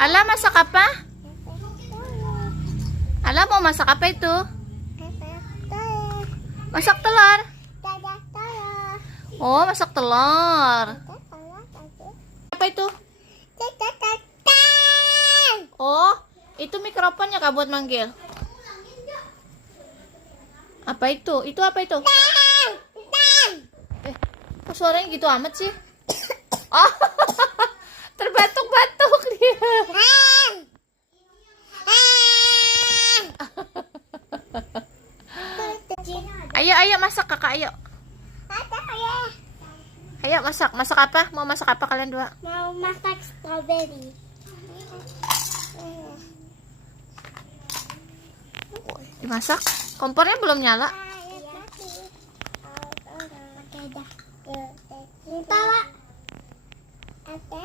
Ala, masak apa? Ala, mau masak apa itu? Masak telur. Oh, masak telur. Apa itu? Oh, itu mikrofonnya Kak buat manggil. Apa itu? Itu apa itu? Kok suaranya gitu amat sih? Oh, terbatuk-batuk dia. Ayo masak kakak, ayo. Ayo masak. Masak apa? Mau masak apa kalian dua? Mau masak strawberry. Dimasak? Kompornya belum nyala. Oke dah. Tawa. Apa?